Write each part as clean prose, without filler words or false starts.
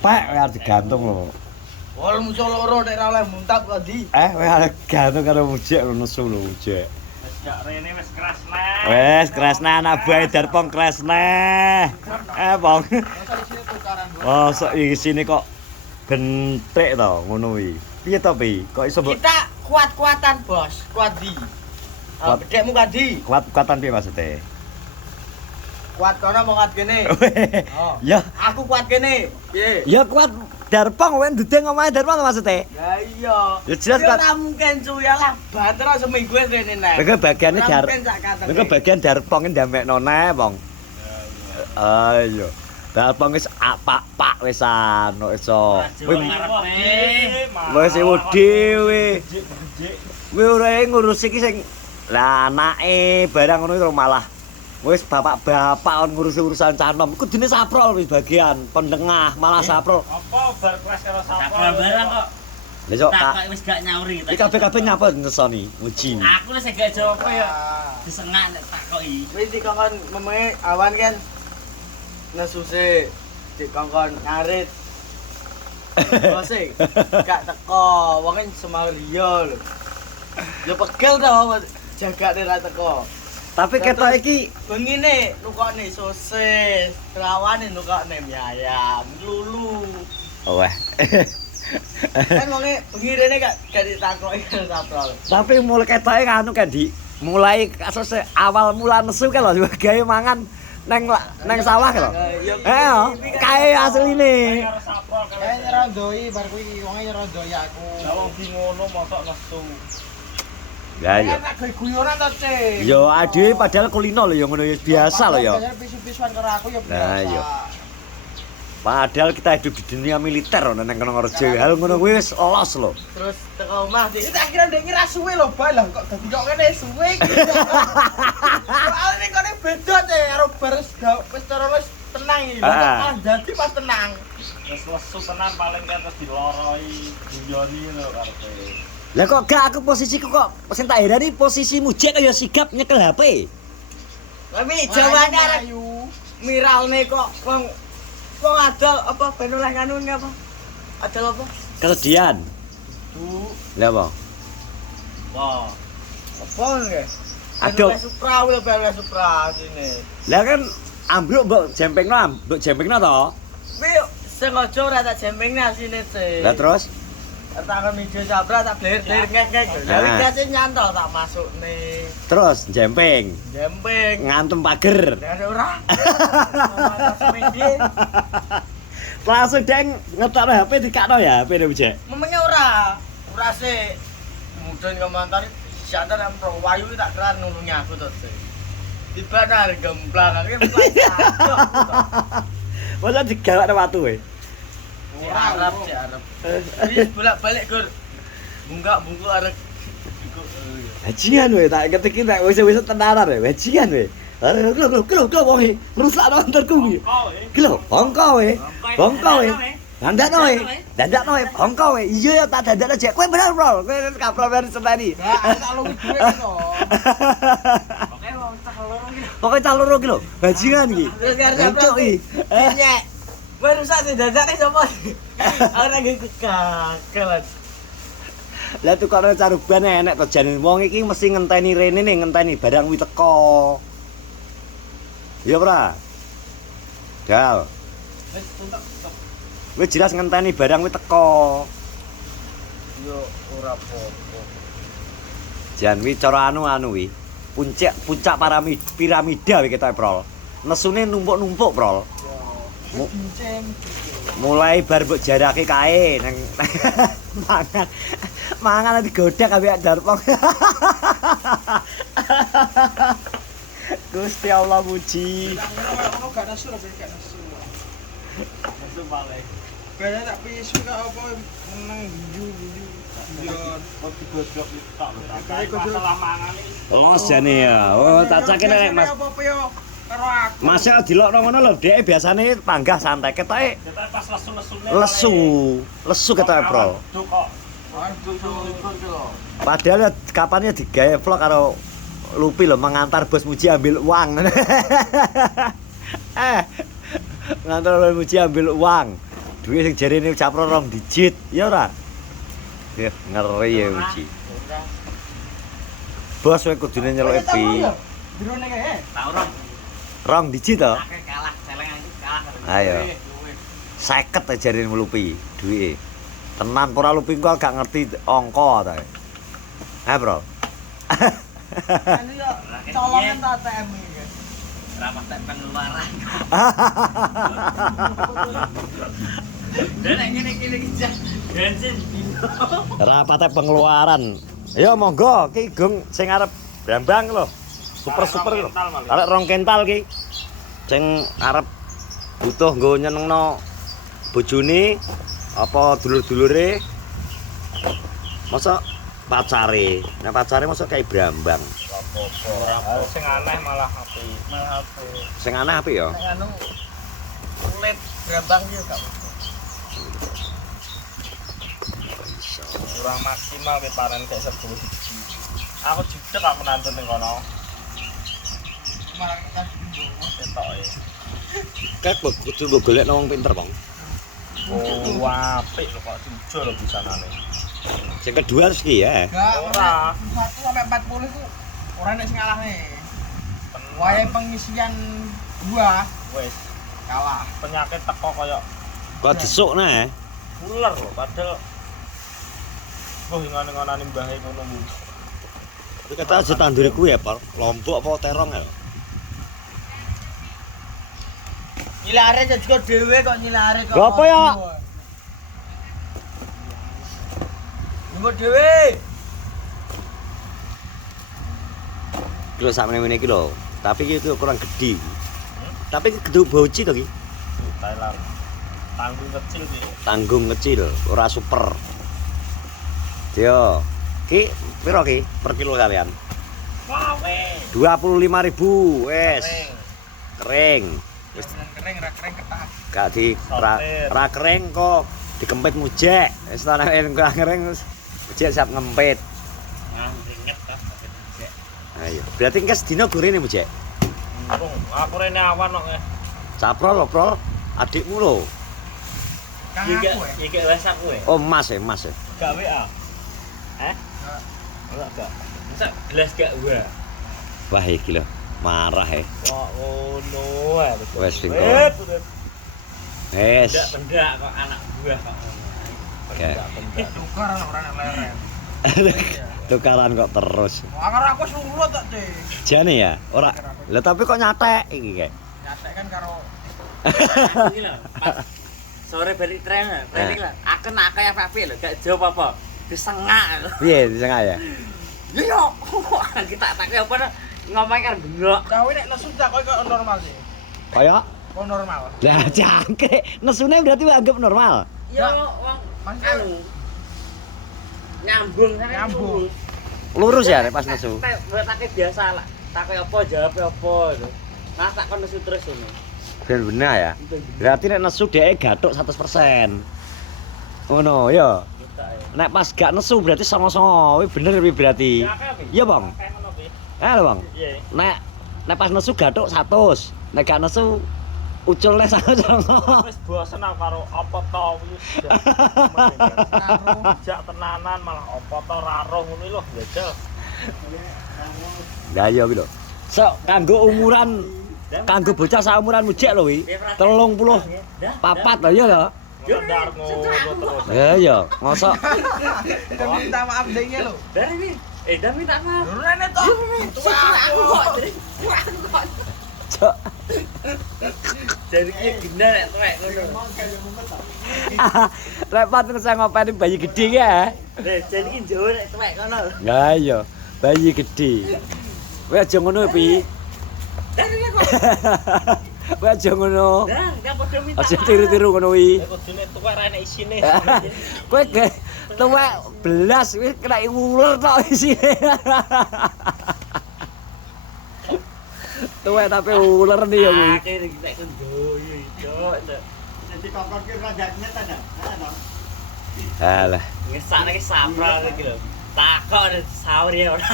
Pek arep digantung lho. Wol muncul loro nek ora oleh muntap kok di. Kowe arep gantung karo Mujek nesu lho Mujek. Wis gak rene wis kresna. Wes kresna anak buah Darpong kresna. Bong. Oh, sok isine kok bentik to ngono kuwi. Piye to, Pi? Kok iso Kita kuat-kuatan, Bos. Kuat di. Kuat. Bedekmu kadi. kuat-kuatan piye maksudnya? Kuat kono mau kuat kene. Oh. Ya, Aku kuat kene. Piye? ya kuat Darpong kowe ndudeng omahe Darpong maksudnya. Ya iya. Ya jelas kuat. Ora mungkin cuya lah. Bater seminggu wis rene nek. Kowe bagiane Ora mungkin sak katene. Kowe bagian Darpong ndamekno neh, Bong. Ayo. Darpong wis pak wis anu iso. Wis dhewe. Kowe ora ngurus iki sing lah anake barang ngono iki malah wis bapak-bapak on ngurus urusan canom. Kudune saprol wis bagian pendengah malah saprol. Apa bar kelas karo sapa? Sabar barang kok. Lah sok Tak tak kok wis gak nyauri. iki kabeh-kabeh nyapa ngesoni uji. Aku wis gak jawab ya. Disengak nek takoki. Wis dikongkon memenge awan kan nesuse dikongkon ngarit. Bose gak teko, wong Samaria lho. Ya pegel to jagane ra teko. Tapi ketok iki Bengine nukokne sosis, rawane nukokne mie ayam, lulu. wah. Kan wonge bengi rene gak ditakoki karo saprol. Tapi mulai ketoke anu kan di mulai kasus awal mula nesu kan lho gawe mangan neng sawah kan lho. Kae asline. Karo sapa karo. Kayak nyerondoi bar kuwi wonge nyerondoi aku. Lah wong ki ngono mosok nesu. Ya ya. Enak gawe guyonan to, Cek. Yo adewe padahal kulino lho ya ngono ya biasa lho ya. Biasanya pisu-pisuan karo aku ya biasa. Nah, iya. Padahal kita hidup di dunia militer lho neng Kenongorejo. Hal ngono kuwi wis los lho. Terus teko omah di. Kita akhirnya ndek ngira suwe lho, Bay lah kok dadi kok kene suwe iki. Soale kene beda, Cek, karo bar wis cara wis tenang iki. Ah. Dadi pas tenang. Wis lesu tenan paling kan terus diloroi, guyoni lho karepe. Lah kok gak aku posisiku kok sing tak herani posisi Mujek kaya sigap nyekel HP. Tapi jawane arek miralne kok wong adol apa ben oleh kanune apa? Adol apa? Keledian. Lah apa? Wah. Apa nge? Adol. Supra wil ben Supra sini. Lah kan ambruk mbok jempengno to. Kuwi sengaja ora tak jempengne asine sih. Lah terus takon meja sabra tak bler-bler ngek-ngek. Lah iki kasih nyantol tak masukne. terus jempeng Jempeng. ngantem pager. Lah ora. Langsung deng ngetokno HP dikakno ya HP Mujek. Memangnya ora. Ora sih. Kemudian komentar siantar yang pro wayu tak keran ngomongnya aku tuh sih. Tiba nar gemplang aku Masa digawakno watu we. Arab sih Arab. Wis bolak-balik Gur. Bunga-bunga arek. Bajingan we tak ngerti nek wis tenanan we bajingan we. Gelo wae rusak nontonku kuwi. Gelo bongko we. Bongko we. Dandakno we. Dandakno we bongko we. Iya ya tak dandakno jek. Kowe bener bro. Kowe kaprol ben senteni. Tak luwi duit to. Pokoke cah loro ki lho. Bajingan iki. Terus karo Encok iki. Nyek. Wes rusak sih dadake sapa? Ora nggih kekakelan. Lah tukane caruban enek to jan wong iki mesti ngenteni rene nih ngenteni barang kuwi teko. Iya, Pra. Dal. Wis tuntuk. Wis jelas ngenteni barang kuwi teko. Yo ora apa-apa. Jan wi cara anu wi. Puncak piramida wi ketok Prol. Nesune numpuk-numpuk, Prol. Mulai bar mbok jarake kae nang mangan digodak ambek Darpong. Gusti Allah muji. Ono gak nasu lho, gak nasu. Nesu balik. Kayaknya tak pisu kok apa menang guyu-guyu. Kok digodhog tok lho. Kayak godhog. Masalah mangan iki. Oh, jane ya. Oh, tak cake nek Mas. Apa yo karo aku. Masih dilokno ngono lho, dhek biasane panggah santai ketoke Kita pas lesu-lesune. lesu ketoke, Bro. Padahal ya kapan ya digawe vlog karo Lupi lho mengantar bos Muji ambil uang. Mengantar bos Muji ambil uang. duit sing jarene capro 2 digit, ya ora? Ya ngeri ya uji. Bos kowe kudune nyeluk pi. Birone kae. Tak orang. 2 digit to? Akeh kalah, celengan iki kalah. Ayo. 50 jarene lupi duwike. Tenan ora lupi kok gak ngerti angka ta. Ha, Bro. Anu yo colongan ta ATM iki. Berapa tak pengeluaran. Dan ngene iki bensin dino. Rapate pengeluaran. Ya monggo ki Gung sing arep brambang lho. Super lho. Arek 2 kental ki. Sing arep butuh nggo nyenengno bojone apa dulur-dulure. Masa pacare. Nah pacare masa kayak brambang. Ora sing aneh malah api. Sing aneh apik ya. Nek anu kulit brambang yo gak apa. Kurang maksimal ke panen kayak 10 biji. Aku jujur tak menantun ning kono. Malah kita dulu. Ketoke. Kek kudu mbok golekno wong pinter, Bang. Oh, apik lho kok jujur lho bisanane. Sing kedua terus ki ya. Enggak, Ora. 1 sampai 40 itu ora nek sing ngalahne. Wayahe pengisian 2 Wes, kalah. penyakit teko koyo Kok desuk nah. ular lho padahal ngene-ngenane mbahe ngono mu. Tapi kata aja tandure kuwi ya, Pak. Lombok apa terong ya? Nyilare juga dhewe kok nyilare kok. Lho apa ya? Nunggu dhewe. Kilo sakmene iki lho. Tapi iki kurang gede. Tapi gedhe boci to iki. Thailand. Tanggung kecil sih. Tanggung kecil, ora super. Yo. Ki piro ki per kilo kalian? Wah, weh. 25.000 wes. Kering. Wis kering ra kering ketak. Gak di ra kering kok dikempit mujek. Wis ta nek kering mujek siap ngempit. Nah, inget ta. Ayo. Berarti engke sedina gorene mujek. Urung, aku rene awan kok. Caprol lho, Prol. Adikmu lho. Kang Iki aku ya. iki WhatsApp kowe. Oh, Mas ya, Mas ya. Gak WA. Enggak. Masa gelas gak gua. Wah iki lho, marah ya. Kok ngono ae. Wes, Vin. Wes. Wes. Benda kok anak buah kok. Oke. Tukar ora nek leren. Tukaran kok terus. Anggar aku suruh tak, Dik. Jane ya, ora. Lah tapi kok nyatek iki kayak. Nyatek kan karo Iki lho, pas sore balik tren, balik lah. Aku nak kaya Fafi lho, gak jawab apa. Disengak. Piye disengak ya? Yo, kita tak kaya apa ngomong kan bengok. Gawe nek nesu tak kok normal sih. Kaya Kok normal. lah jangkrik. Nesune berarti anggap normal. Yo, wong anu. Nyambung kan Nyambung. Lurus ya nek pas nesu. Buat tak biasa lah. Tak kaya apa jawab apa itu. Nah tak kon nesu terus ini. Ben bener ya. Berarti nek nesu dhek gathuk 100%. Ngono ya. Kita ya. Nek pas gak nesu berarti songo-songo. Kuwi bener kuwi berarti. Iya, Bang. Lho, Bang. Iya. Nek pas nesu gathuk 100. Nek gak nesu uculne songo-songo. Wis bosen aku karo apa to wis. Jak tenanan malah apa to raro ngono lho jajal. Lah iya kuwi lho. Sok kanggo umuran kanggo bocah saumuranmu jek lho kuwi. 34 lho ya lho. Ndar ngono terus. Ya iya, mosok Kita minta maaf dengnya lo. Dari ini. Dan minta maaf. Dulu rene toh. Aku kok jadi aku kok. cok. Jadi gina nek tuwek ngono. Repot saya ngopeni bayi gede ya. Jadi ki Jawa nek tuwek ngono. Lah iya, bayi gede. Kowe aja ngono pi. Dari kok. Kowe aja ngono. Dah, gak padha minta. Aja tiru-tiru ngono kuwi. Kudune tuwek ra enek isine. Kowe ge tuwek belas wis kena ular tok isine. Tuwek tapi ular nih ya kuwi. Akhire kita kon doyo cok. Jadi kokon ki rajane ta ndak? Alah. Ngesakne ki sapra iki lho. Takok sahur ya ora.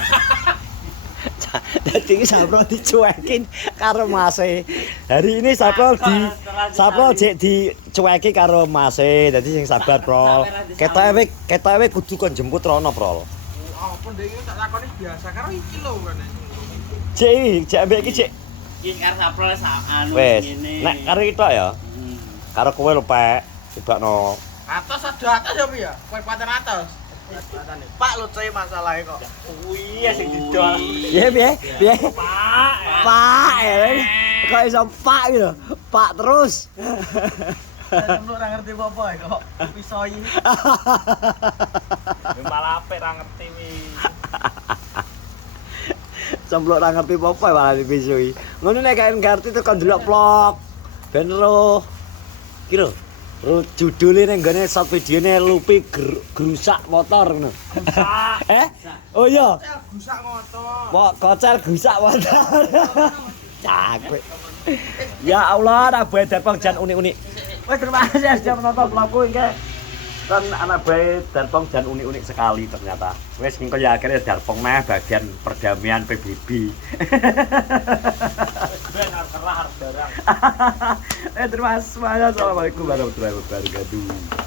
Dadi iki Sapro dicuekin karo Mase. Hari ini Sapro dicueki karo Mase. Dadi sing sabar, Pro. Ketoke kudu kon jemput rono, Pro. Apa ndek iki tak lakoni biasa karo iki lho kan. Cek ambek iki, Cek. Iki karo Sapro anu Wes, ngene. nek karo kita ya. Karo kowe lho, Pak. Tibakno. Atas ada atas ya Pi ya. Kowe paten atas. Pak lu cuy masalahnya kok. Iya sing didol. Piye? Pak. Kok iso Pak iki lho. Pak terus. Lu ora ngerti apa-apa ya kok pisoi. Malah apik ra ngerti wi. Cemplok ra ngerti apa malah dipisui. Ngono nek kaen ngerti tekan delok vlog. Ben ro. Iki lho. Ro judule ning gone short videone Lupi grusak motor ngono. Oh iya. Gusak motor. Kok kocer gusak motor. Cakwe. Ya Allah, anak bae Darpong jan unik-unik. Wes terima kasih sudah menonton vlogku iki. Dan anak bae Darpong jan unik-unik sekali ternyata. Wes ngko ya akhirnya Darpong meh bagian perdamaian PBB. Ben arep barang. Terima kasih semuanya. Assalamualaikum warahmatullahi wabarakatuh.